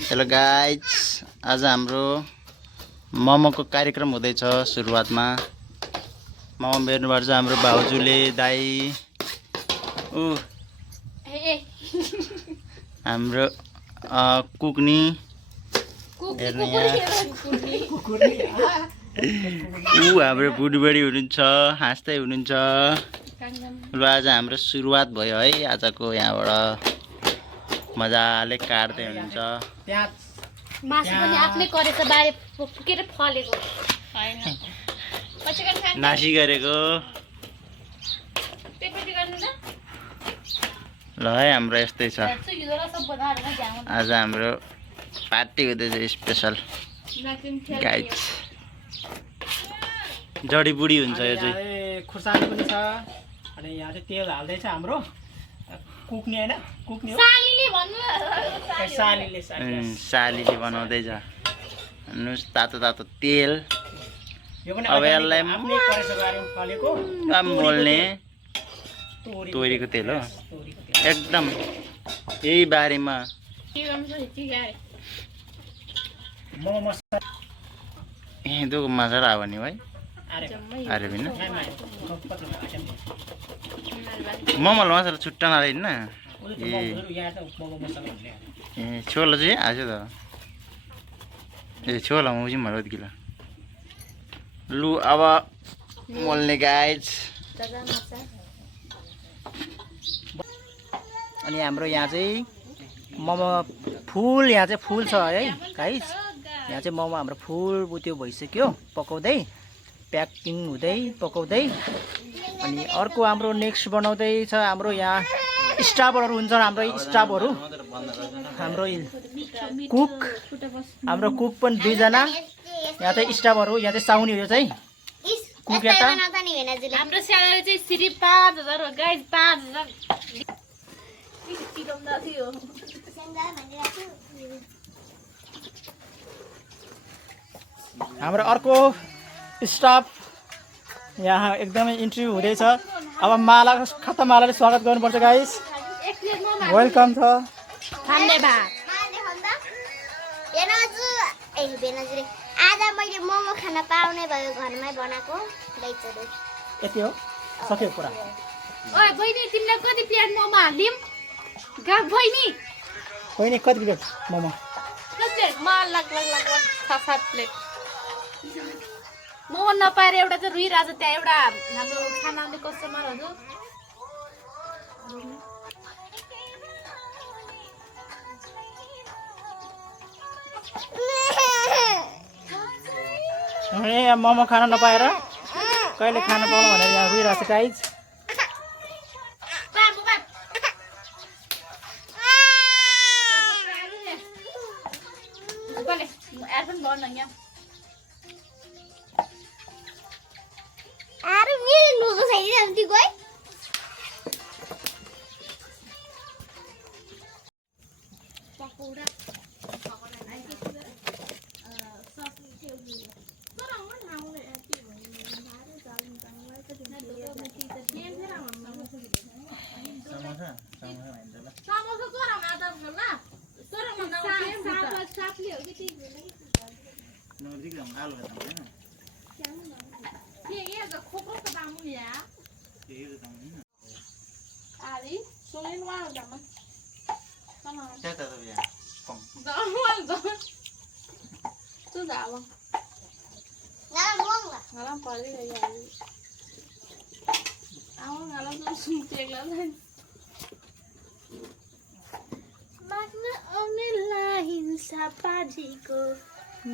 Hello guys, आज हाम्रो मोमोको कार्यक्रम हुँदैछ। सुरुवातमा मोमो बेर्नुपर्छ हाम्रो भाउजूले, दाई हाम्रो कुक्नी हेर्नु यहाँ हाम्रो बुढीबडी हुनुहुन्छ, हाँस्दै हुनुहुन्छ। ल आज हाम्रो सुरुवात भयो है। आजको यहाँबाट मजाले काट्दै हुनुहुन्छ। मासु पनि आफ्नै गरेछ, बारे पुकेर फलेको हैन, नासी गरेको। ल है, हाम्रो यस्तै छ। आज हाम्रो पार्टी हुँदैछ स्पेसल गाइज। जडीबुडी हुन्छ यो चाहिँ। खुर्सानी पनि छ अनि यहाँ चाहिँ तेल हाल्दैछ हाम्रो कुक्ने हैन, कुक्ने हो सालीले भन्नु, सालीले बनाउँदैछ। हेर्नुहोस्, तातो तातो तेल। यो पनि अब यसलाई आफ्नै परिसरबारीमा फलेको मोल्ने तोरीको तेल हो एकदम। यही बारेमा मोमो मसला हिँदोको मसला हो नि भाइ। अरे बिन मोमोलाई मसला छुट्टा नरहेन। ए छोला चाहिँ हाल्छ त। ए छोला मुजी मरद किलो। लु अब मोल्ने गाइज। अनि हाम्रो यहाँ चाहिँ मोमो फुल, यहाँ चाहिँ फुल छ है गाइस। यहाँ चाहिँ मोमो हाम्रो फुल त्यो भइसक्यो, पकाउँदै प्याकिङ हुँदै पकाउँदै। अनि अर्को हाम्रो नेक्स्ट बनाउँदैछ हाम्रो यहाँ स्टाफहरू हुन्छ, हाम्रो स्टाफहरू, हाम्रो कुक, हाम्रो कुक पनि दुईजना। यहाँ चाहिँ स्टाफहरू, यहाँ चाहिँ साउनी हो चाहिँ कुक। यता हाम्रो स्यालेरी चाहिँ सिर्फ 5000 हो गाइस, 5000। हाम्रो अर्को स्टाफ यहाँ एकदमै इन्टरभ्यू हुँदैछ। अब माला, खाता मालाले स्वागत गर्नुपर्छ गाइस। वेलकम छ, धन्यवाद। आज मैले मोमो खान पाउने भयो, घरमै बनाएको। यति हो, सक्यो कुरा। ओए बहिनी, तिमीलाई कति प्लेट मोमो हालिदिम? बहिनी होइन कति प्लेट मोमो? कति प्लेट? म लाग 6-7 प्लेट मोमो नपाएर एउटा चाहिँ रुइरहेछ त्यहाँ। एउटा हाम्रो खाना आउने कस्टमरहरू यहाँ मोमो खान नपाएर कहिले खान पाउनु भनेर यहाँ रुइरहेको छ गाइज।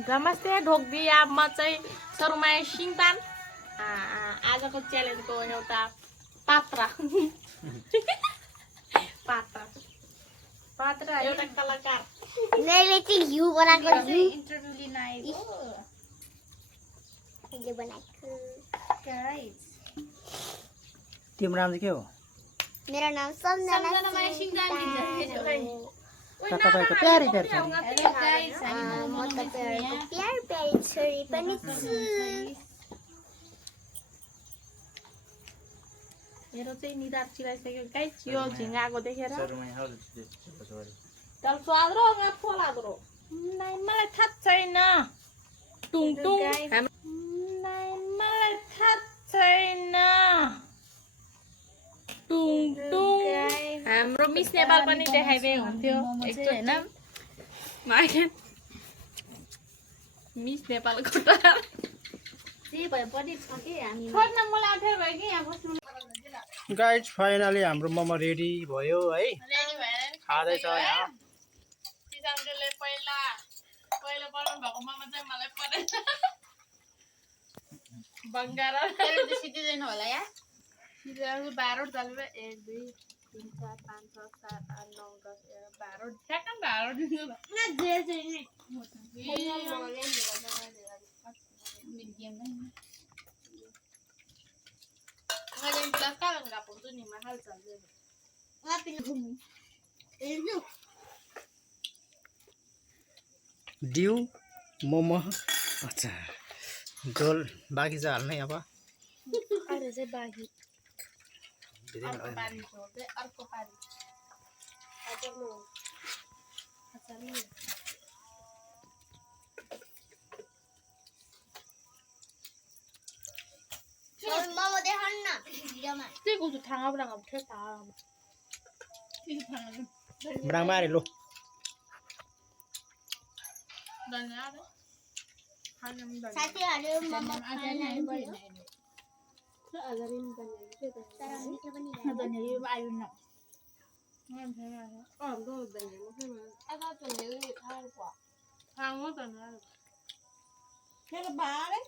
नमस्ते ढोकदिया, म चाहिँ सरुमाया सिङतान। आजको च्यालेन्जको एउटा पात्र एउटा कलाकार। मैले चाहिँ घिउ बनाएको, इन्टरभ्यु लिन आएको गाइस। तिम्रो नाम चाहिँ के हो? मेरो नाम सम्झना सिङतान दिन्छ। तपाईँको प्यारी प्यारी छोरी। म तपाईँहरूको प्यारी प्यारी छोरी पनि छु। मेरो चाहिँ निधार चिराइसक्यो गाइस। यो झिङ्गाको देखेर तर स्वाद र फोलादो मलाई थाहा छैन टुङ टुङ मलाई थाहा छैन टुङ टुङ हाम्रो मिस नेपाल पनि देखाइदिए हुन्थ्यो एकचोटि हैन मिस नेपालको त जे भए पनि छ कि हामी छोड्न मलाई अप्ठ्यारो भयो कि यहाँ बस्नु गाइज फाइनली हाम्रो मोमो रेडी भयो है रेडी भएर खाँदैछ यहाँ सिजानले पहिला बनाउनु भएको मोमो चाहिँ मलाई परेन बङ्गारा सिटिजन होला या सिटिजन 12 चालु 1 2 3 4 5 6 7 8 9 10 11 12 ठ्याक्क 12 दिनु न जे चाहिँ मिडियम नै मैले प्लस का enggak putus nih mahal saja ngapain bumi itu डिउ momo अच्छा झोल बाँकी चाहिँ हाल्नै अब ada saya bagi धेरै अर्को पानी छोड्दै अर्को पानी अझ म अचार नि मोमो देखाउन न भिडियोमा त्यही कस्तो ठाङा ब्राङा उठ्यो तामा त्यही ठाङा ब्राङमा अरे लो धन्यवाद खाना पनि धन्यवाद साथीहरु मोमो खान आइपर्यो अगाडि नि धन्यवाद तर मिठो पनि धन्यवाद आयो न हाम्रो धन्यवाद अब चल्दै खाएको खाऊ धन्यवाद मेरो बारे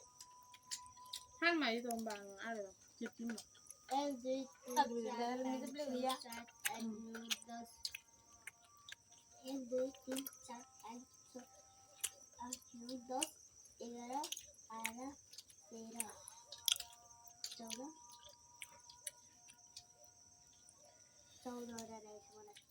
खान mai dong bang ada चिप्पिन 1 2 3 4 5 6 7 8 9 10 1 2 3 4 5 6 8 9 10 11 12 13 14 14 वटा रहेछ मलाई